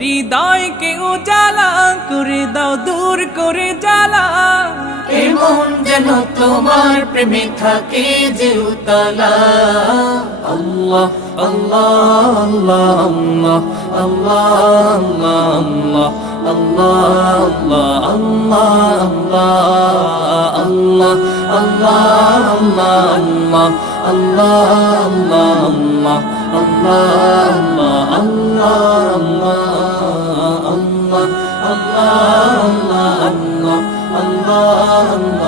হৃদয়কে উজালা করে দাও, দূর করে জ্বালা। এমন যেন তোমার প্রেমে থাকে যে উতলা। আল্লাহ আল্লাহ আল্লাহ আল্লাহ আল্লাহ আল্লাহ আল্লাহ আল্লাহ আল্লাহ আল্লাহ আল্লাহ আল্লাহ আল্লাহ আল্লাহ আল্লাহ আল্লাহ আল্লাহ আল্লাহ আল্লাহ